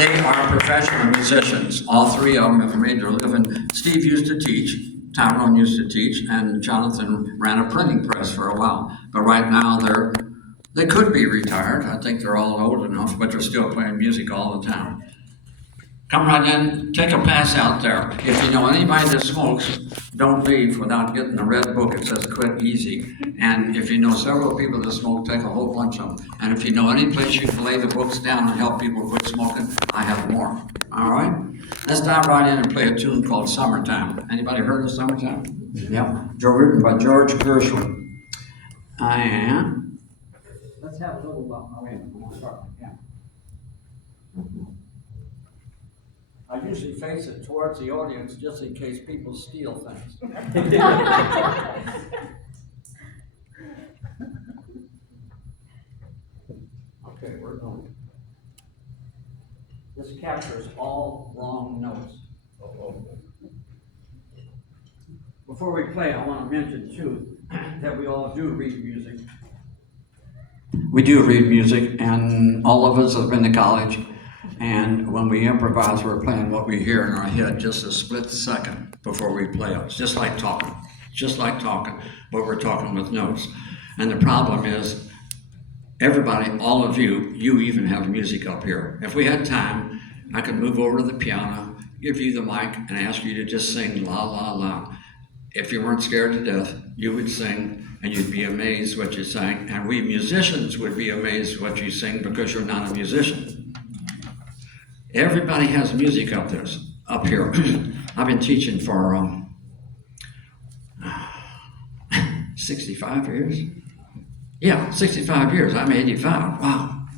They are professional musicians. All three of them have made their living. Steve used to teach, Tyrone used to teach, and Jonathan ran a printing press for a while. But right now they could be retired. I think they're all old enough, but they're still playing music all the time. Come right in, take a pass out there. If you know anybody that smokes, don't leave without getting the red book. It says quit easy. And if you know several people that smoke, take a whole bunch of them. And if you know any place you can lay the books down and help people quit smoking, I have more. All right? Let's dive right in and play a tune called Summertime. Anybody heard of Summertime? Yeah. Written by George Gershwin. I am. Let's have a little, wait a minute, we'll start again. I usually face it towards the audience just in case people steal things. Okay, we're going. This captures all wrong notes. Before we play, I want to mention too that we all do read music. We do read music, and all of us have been to college. And when we improvise, we're playing what we hear in our head just a split second before we play it. It's just like talking, but we're talking with notes. And the problem is, everybody, all of you even have music up here. If we had time, I could move over to the piano, give you the mic, and ask you to just sing la, la, la. If you weren't scared to death, you would sing, and you'd be amazed what you sang. And we musicians would be amazed what you sing because you're not a musician. Everybody has music up here. I've been teaching for 65 years. Yeah, 65 years. I'm 85. Wow.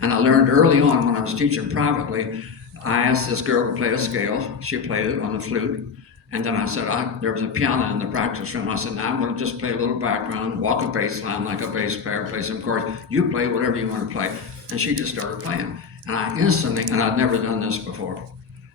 And I learned early on when I was teaching privately, I asked this girl to play a scale. She played it on the flute. And then I said, there was a piano in the practice room. I said, now I'm going to just play a little background, walk a bass line like a bass player, play some chords. You play whatever you want to play. And she just started playing. And I instantly, and I'd never done this before,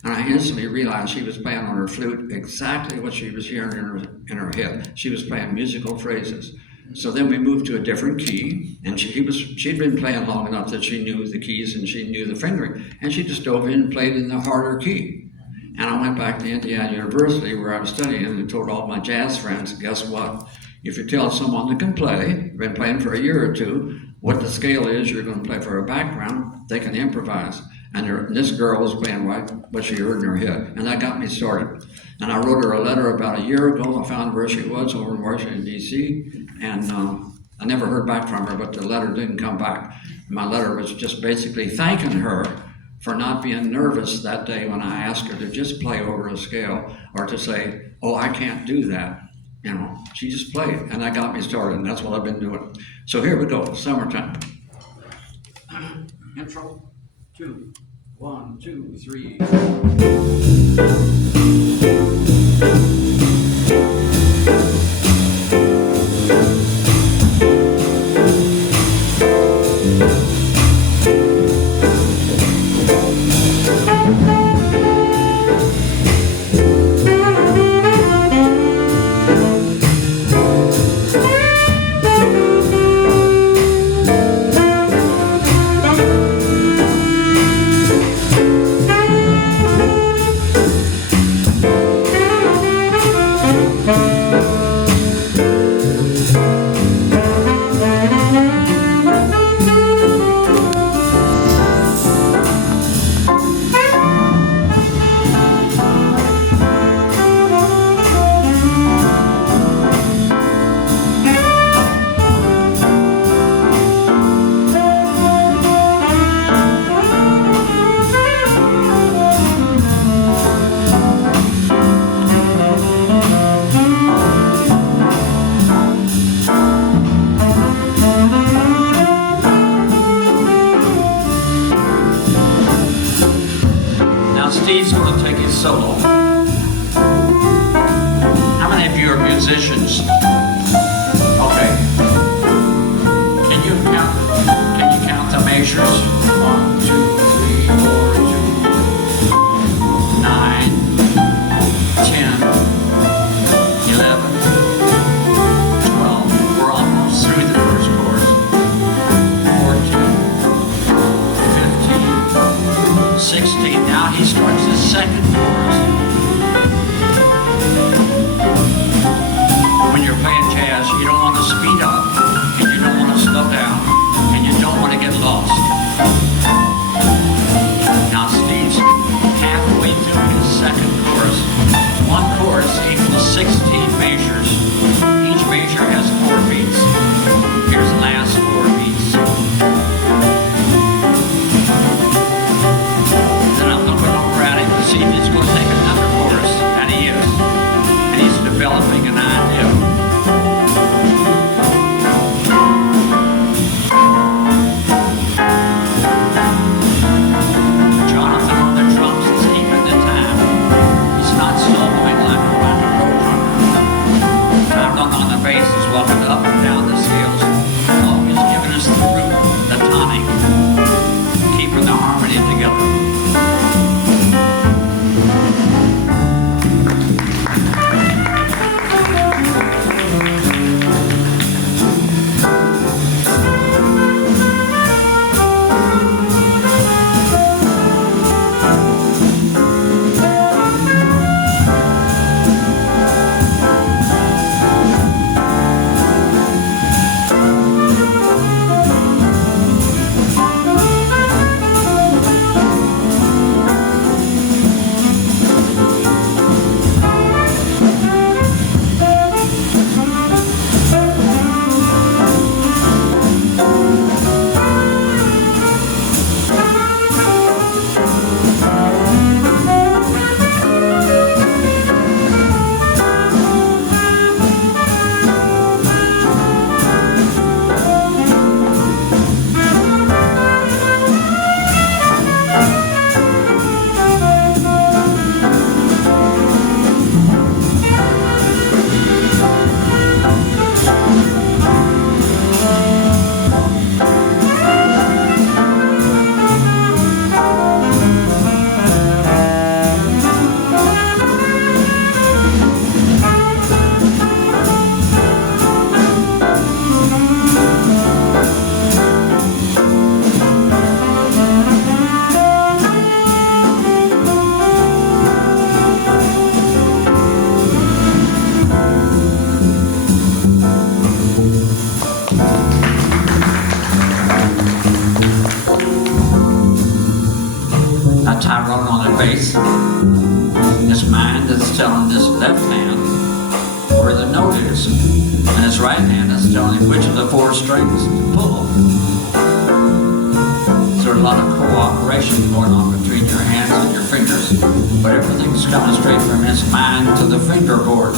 and I instantly realized she was playing on her flute exactly what she was hearing in her head. She was playing musical phrases. So then we moved to a different key, and she'd been playing long enough that she knew the keys and she knew the fingering, and she just dove in and played in the harder key. And I went back to Indiana University where I was studying and told all my jazz friends, guess what? If you tell someone that can play, been playing for a year or two, what the scale is you're going to play for a background, they can improvise. And this girl was playing right what she heard in her head, and that got me started. And I wrote her a letter about a year ago. I found where she was over in Washington, D.C., and I never heard back from her, but the letter didn't come back. My letter was just basically thanking her for not being nervous that day when I asked her to just play over a scale or to say, oh, I can't do that. You know, she just played, and that got me started, and that's what I've been doing. So here we go, Summertime. Intro, 2, 1, 2, 3. Steve's going to take his solo. How many of you are musicians? Okay. Can you count the measures? 1, 2, 3, 4, 2, 9, 10, 11, 12. We're almost through the first chorus. 14, 15, 16. Now he starts his second chorus. When you're playing jazz, you don't want to speed up, and you don't want to slow down, and you don't want to get lost. Now Steve's halfway through his second chorus. One chorus equals 16 measures. Each measure has 4 beats. Here's the last 4 beats. Then I'm looking over at him to see if he's going to take another chorus, and he is. And he's developing an idea. Jonathan on the drums is keeping the time. He's not soloing like a rock and roll drummer. Tyrone on the bass is walking up and down the scales, always giving us the root, the tonic, keeping the harmony together. Tyrone on the bass. His mind is telling this left hand where the note is, and his right hand is telling him which of the 4 strings to pull. So there's a lot of cooperation going on between your hands and your fingers, but everything's coming straight from his mind to the fingerboard.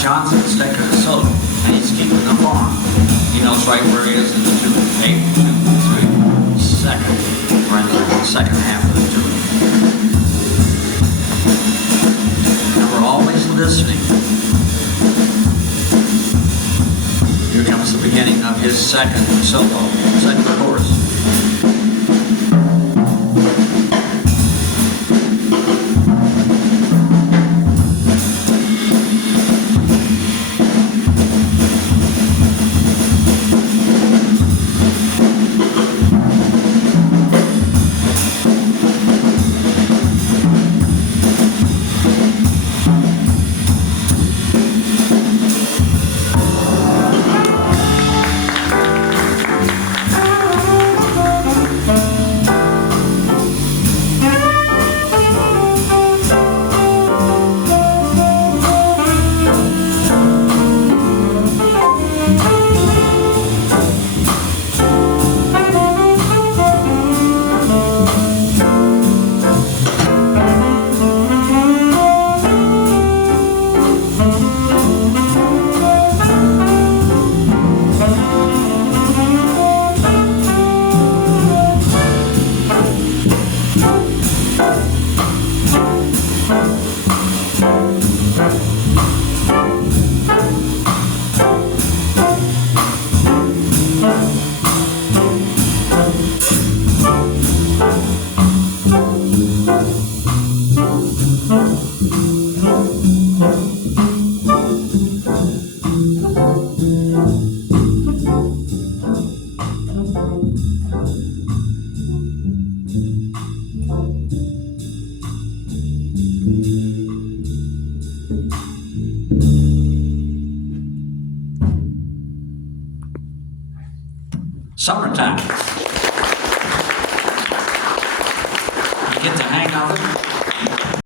Johnson's taking a solo, and he's keeping the form. He knows right where he is in the tune. 8, 2, 3, second. We're in the second half of the tune. And we're always listening. Here comes the beginning of his second solo, second chorus. Summertime. You get the hang of it.